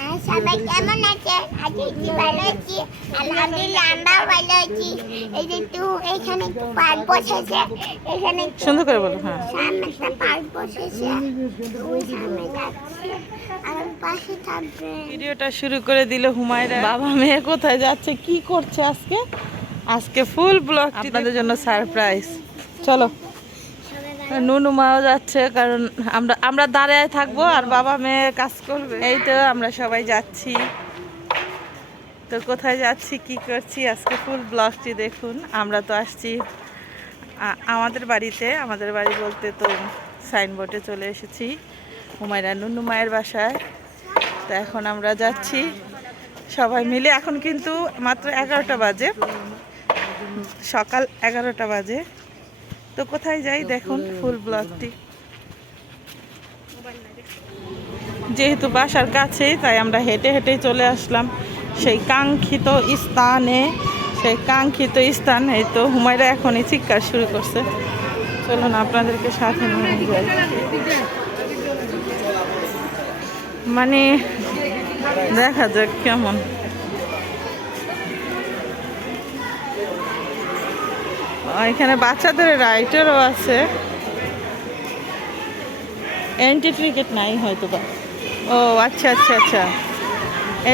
আর সবাই কেমন আছে? আজকে ভালো আছি। আলহামদুলিল্লাহ আমরাও ভালো আছি। এই যে এখানে একটু পার্ক বসেছে। এখানে সুন্দর করে বলো হ্যাঁ। সামনে একটা পার্ক বসেছে। ওই সামনে যাচ্ছে। আর পাশে থাকবে। ভিডিওটা শুরু করে দিল হুমায়রা। বাবা মেয়ে কোথায় যাচ্ছে কি করছে আজকে? আজকে ফুল ব্লগ আপনাদের জন্য সারপ্রাইজ চলো। নুনু মাও যাচ্ছে, কারণ আমরা আমরা দাঁড়ায় থাকব আর বাবা মেয়ে কাজ করবে। এই তো আমরা সবাই যাচ্ছি। তো কোথায় যাচ্ছি, কি করছি? আজকে ফুল ব্লগটি দেখুন। আমরা তো আসছি আমাদের বাড়িতে। আমাদের বাড়ি বলতে তো সাইনবোর্ডে চলে এসেছি, হুমায়রা নুনু মায়ের বাসায়। তো এখন আমরা যাচ্ছি সবাই মিলে। এখন কিন্তু মাত্র এগারোটা বাজে। সকাল এগারোটা বাজে। তো কোথায় যাই? দেখুন ফুল ব্লগটি যেহেতু বাসার কাছেই, তাই আমরা হেঁটে হেঁটেই চলে আসলাম সেই কাঙ্ক্ষিত স্থানে। সেই কাঙ্ক্ষিত স্থান এই তো হুমায়রা এখনই চিৎকার শুরু করছে। চলুন, আপনাদেরকে সাথে নিয়ে যাই। মানে দেখা যাক কেমন। এখানে বাচ্চাদের রাইটারও আছে। এন্ট্রি টিকিট নাই হয়তো বা ও আচ্ছা আচ্ছা আচ্ছা।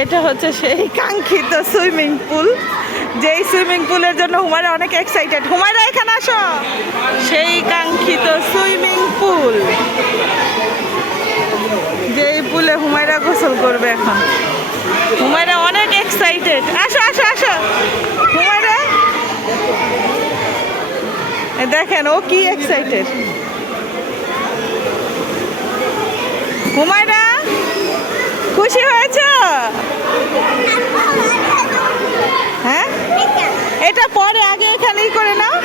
এটা হচ্ছে সেই কাঙ্ক্ষিত সুইমিং পুল যেই সুইমিং পুলের জন্য হুমায়রা অনেক এক্সাইটেড হুমায়রা, এখানে আসো। সেই কাঙ্ক্ষিত সুইমিং পুল যেই পুলে হুমায়রা গোসল করবে এখন। হুমায়রা অনেক এক্সাইটেড আসো আসো আসো হুমায়রা এ দেখেন, ও কি এক্সাইটেড হুমায়রা, খুশি হয়েছ? হ্যাঁ? এটা পরে, আগে এখানেই করে নাও।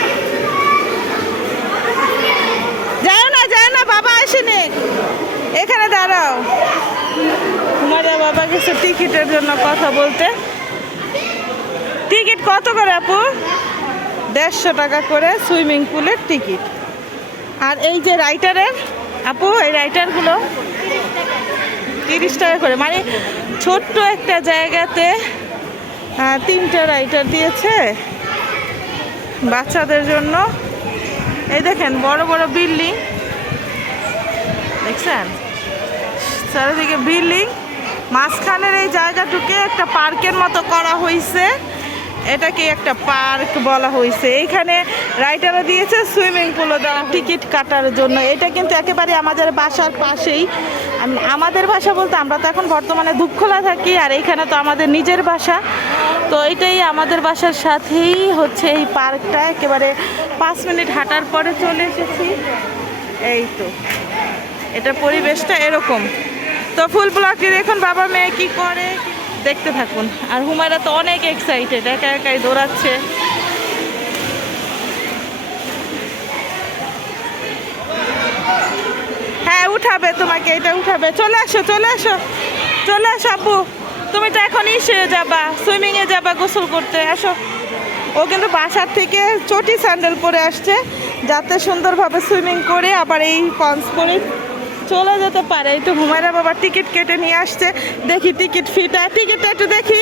যাও না যাও না, বাবা আসেনি। এখানে দাঁড়াও। হুমায়রা বাবা গেছে টিকিটের জন্য কথা বলতে। টিকিট কত করে আপু? দেড়শো টাকা করে সুইমিং পুলের টিকিট। আর এই যে রাইটারের, আপু, এই রাইটারগুলো তিরিশ টাকা করে। মানে ছোট্ট একটা জায়গাতে তিনটা রাইটার দিয়েছে বাচ্চাদের জন্য। এই দেখেন, বড় বড় বিল্ডিং। দেখছেন? চারিদিকে বিল্ডিং। মাঝখানের এই জায়গাটুকে একটা পার্কের মতো করা হয়েছে এটাকে একটা পার্ক বলা হয়েছে। এইখানে রাইটারও দিয়েছে, সুইমিং পুলও দেওয়া টিকিট কাটার জন্য। এটা কিন্তু একেবারে আমাদের বাসার পাশেই। আমাদের বাসা বলতে আমরা তো এখন বর্তমানে দুঃখলা থাকি, আর এইখানে তো আমাদের নিজের বাসা। তো এটাই আমাদের বাসার সাথেই হচ্ছে এই পার্কটা। একেবারে পাঁচ মিনিট হাঁটার পরে চলে এসেছি। এই তো। এটা পরিবেশটা এরকম। তো ফুল ব্লকটি দেখুন বাবা মেয়ে কি করে দেখতে থাকুন। আর হুমায়রা তো অনেক এক্সাইটেড একা একাই দৌড়াচ্ছে। হ্যাঁ উঠাবে তোমাকে, এটা উঠাবে। চলে আসো চলে আসো চলে আসো আপু। তুমি তো এখন ইসে যাবা সুইমিংয়ে যাবা গোসল করতে। আসো। ও কিন্তু বাসার থেকে চটি স্যান্ডেল পরে আসছে, যাতে সুন্দরভাবে সুইমিং করে আবার এই পন্স করে চলে যেতে পারে। তো হুমায়রা বাবা টিকিট কেটে নিয়ে আসছে। দেখি টিকিট ফিটা টিকিটটা একটু দেখি।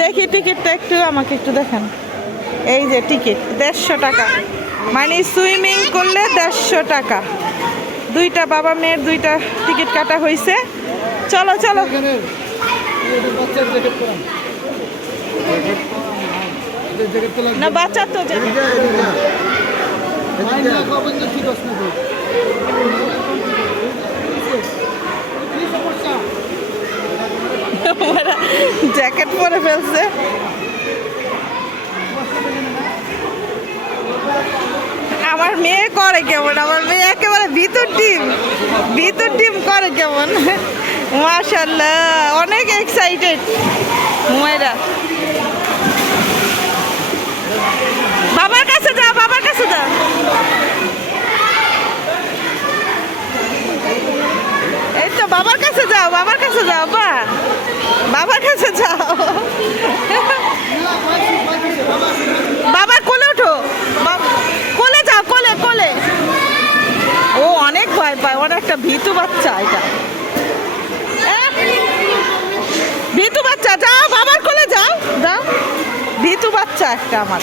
দেখি টিকিটটা একটু আমাকে একটু দেখান। এই যে টিকিট, দেড়শো টাকা। মানে সুইমিং করলে দেড়শো টাকা। দুইটা বাবা মেয়ের দুইটা টিকিট কাটা হয়েছে চলো চলো। না, বাচ্চা তো জ্যাকেট পরে ফেলছে। আমার মেয়ে করে কেমন? আমার মেয়ে একেবারে ভিতর টিম ভিতর টিম করে কেমন? মাশাল্লাহ অনেক এক্সাইটেড হুমায়রা বাবার কাছে যা, বাবার বাবার কাছে যাও, বাবার কাছে যাও, বা। বাবার কাছে যাও। বাবার কোলে ওঠো। কোলে যাও, কোলে কোলে। ও, অনেক ভয় পায় অনেক একটা ভীতু বাচ্চা এটা! ভীতু বাচ্চা, যাও, বাবার কোলে যাও যাও। ভীতু বাচ্চা একটা আমার।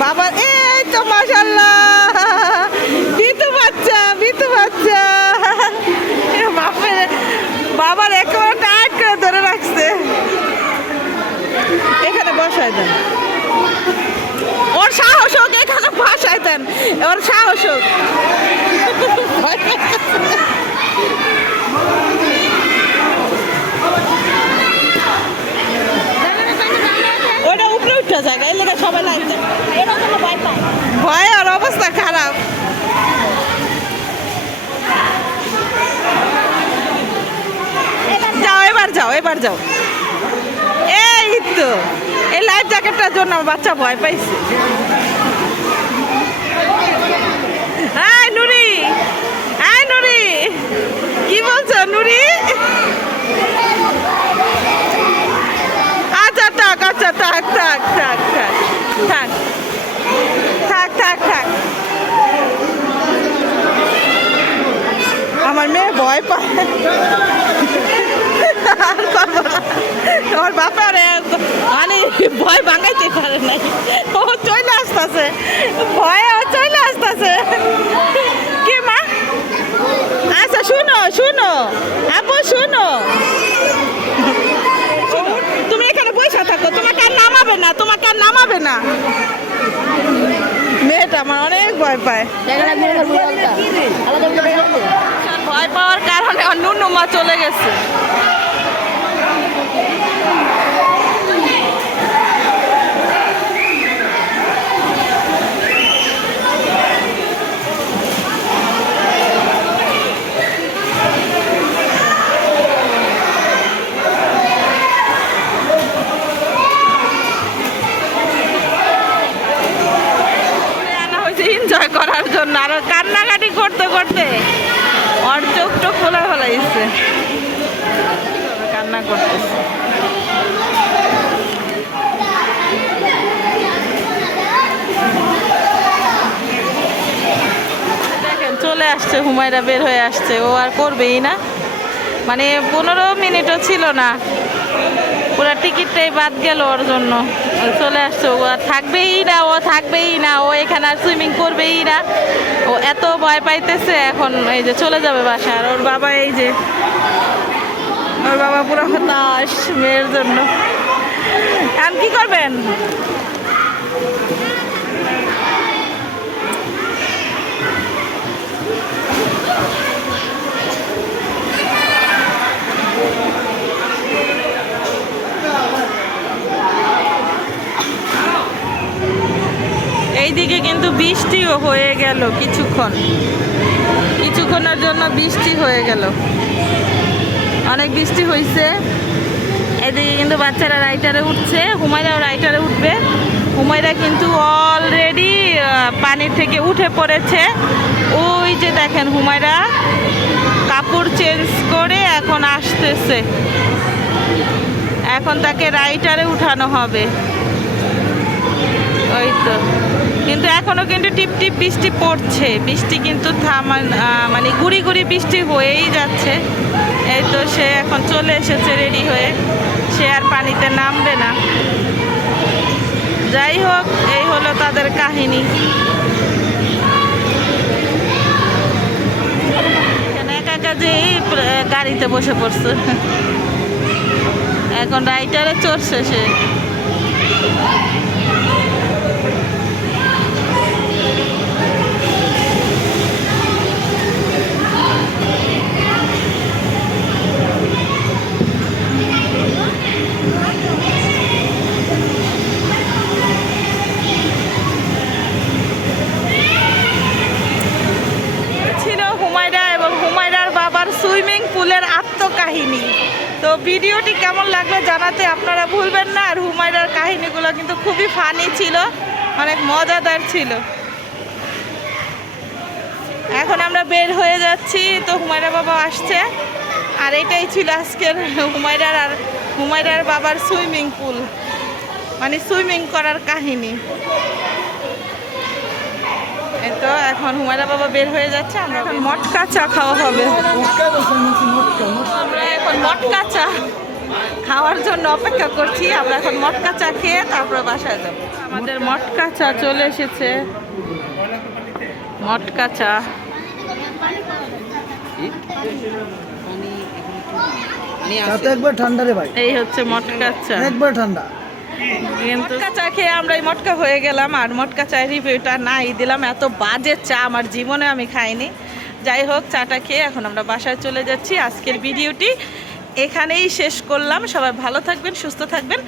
বাবা এই তো মাশাল্লাহ বিতু বাচ্চা বিতু বাচ্চা। বাপের, বাবার একেবারে টাইট করে ধরে রাখছে। এখানে বসায় দেন। ওর সাহস হোক, এখানে বসায় দেন। ওর সাহস হোক ওটা উপরে উঠে যায় এই লেগে সবাই লাইন দেয় ভয় আর অবস্থা খারাপ যাও, এবার যাও। এই তো, এই লাইফ জ্যাকেটটার জন্য আমার বাচ্চা ভয় পাইছে। হাই নুরি নুরি, কি বলছো আচ্ছা থাক আচ্ছা থাক থাক থাক থাক থাক থাক থাক থাক। আমার মেয়ে ভয় পায় আর পারব না। আমার বাপার মানে ভয় ভাঙাইতে পারে নাই। ও চলে আসতেছে, ভয় ও চলে আসতেছে। কি মা? আচ্ছা শুনো শুনো, আপু, শুনো। তুমি এখানে বসে থাকো, তোমাকে আর নামাবে না, তোমাকে আর নামাবে না। মেয়েটা আমার অনেক ভয় পায়। ভয় পাওয়ার কারণে অন্য মা চলে গেছে। জন্য আর কান্নাকাটি করতে করতে ওর চোখ টোক খোলা ফেলাইছে। কান্না করতেছে? চলে আসছে, হুমায়রা বের হয়ে আসছে। ও আর করবেই না। মানে পনেরো মিনিটও ছিল না। পুরো টিকিটটাই বাদ গেল ওর জন্য। চলে আসছো ও থাকবেই না, ও থাকবেই না, ও এখানে আর সুইমিং করবেই না। ও এত ভয় পাইতেছে, এখন এই যে চলে যাবে বাসা আর ওর বাবা এই যে, ওর বাবা পুরো হতাশ মেয়ের জন্য। এখন কি করবেন এইদিকে কিন্তু বৃষ্টিও হয়ে গেল কিছুক্ষণ। কিছুক্ষণের জন্য বৃষ্টি হয়ে গেল। অনেক বৃষ্টি হয়েছে এদিকে কিন্তু বাচ্চারা রাইটারে উঠছে। হুমায়রাও রাইটারে উঠবে। হুমায়রা কিন্তু অলরেডি পানির থেকে উঠে পড়েছে। ওই যে দেখেন হুমায়রা, কাপড় চেঞ্জ করে এখন আসতেছে। এখন তাকে রাইটারে উঠানো হবে। ওই তো। কিন্তু এখনও কিন্তু টিপ টিপ বৃষ্টি পড়ছে। বৃষ্টি কিন্তু থামান মানে গুড়ি গুড়ি বৃষ্টি হয়েই যাচ্ছে। এই তো সে এখন চলে এসেছে রেডি হয়ে। সে আর পানিতে নামবে না। যাই হোক, এই হলো তাদের কাহিনী। প্র- গাড়িতে বসে পড়ছে। এখন রাইটারে চড়ছে সে। লাগল আপনারা ভুলবেন না আর হুমায়রার কাহিনীগুলো কিন্তু খুবই ফানি ছিল অনেক মজাদার ছিল। এখন আমরা বের হয়ে যাচ্ছি তো হুমায়রা বাবা আসছে। আর এটাই ছিল আজকের হুমায়রার আর হুমায়রার বাবার সুইমিং পুল মানে সুইমিং করার কাহিনী। তো এখন হুমায়রা বাবা বের হয়ে যাচ্ছে আমরা এখন মটকা চা খাওয়া হবে। আমরা এখন মটকা চা খাওয়ার জন্য অপেক্ষা করছি। আমরা এখন মটকা চা খেয়ে তারপরে বাসায় যাব। আমাদের মটকা চা চলে এসেছে। মটকা চা। একবার ঠান্ডা রে ভাই। এই হচ্ছে মটকা চা। একবার ঠান্ডা। কিন্তু মটকা চা খেয়ে আমরা এই মটকা হয়ে গেলাম আর মটকা চায়ের রিভিউটা নাই দিলাম। এত বাজে চা আমার জীবনে আমি খাইনি। যাই হোক চাটা খেয়ে এখন আমরা বাসায় চলে যাচ্ছি। আজকের ভিডিওটি এখানেই শেষ করলাম। সবাই ভালো থাকবেন সুস্থ থাকবেন।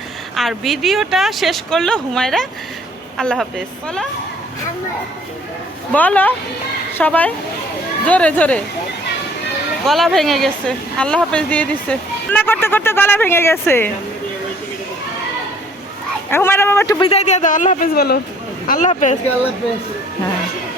আর ভিডিওটা শেষ করল হুমায়রা। আল্লাহ হাফেজ। বলো। বলো। সবাই জোরে জোরে। গলা ভেঙে গেছে। আল্লাহ হাফেজ দিয়ে দিছে। রান্না করতে করতে গলা ভেঙে গেছে। হুমায়রা বাবা একটু বিদায় দিয়ে দাও। আল্লাহ হাফেজ বলো। আল্লাহ হাফেজ। আল্লাহ হাফেজ। হ্যাঁ।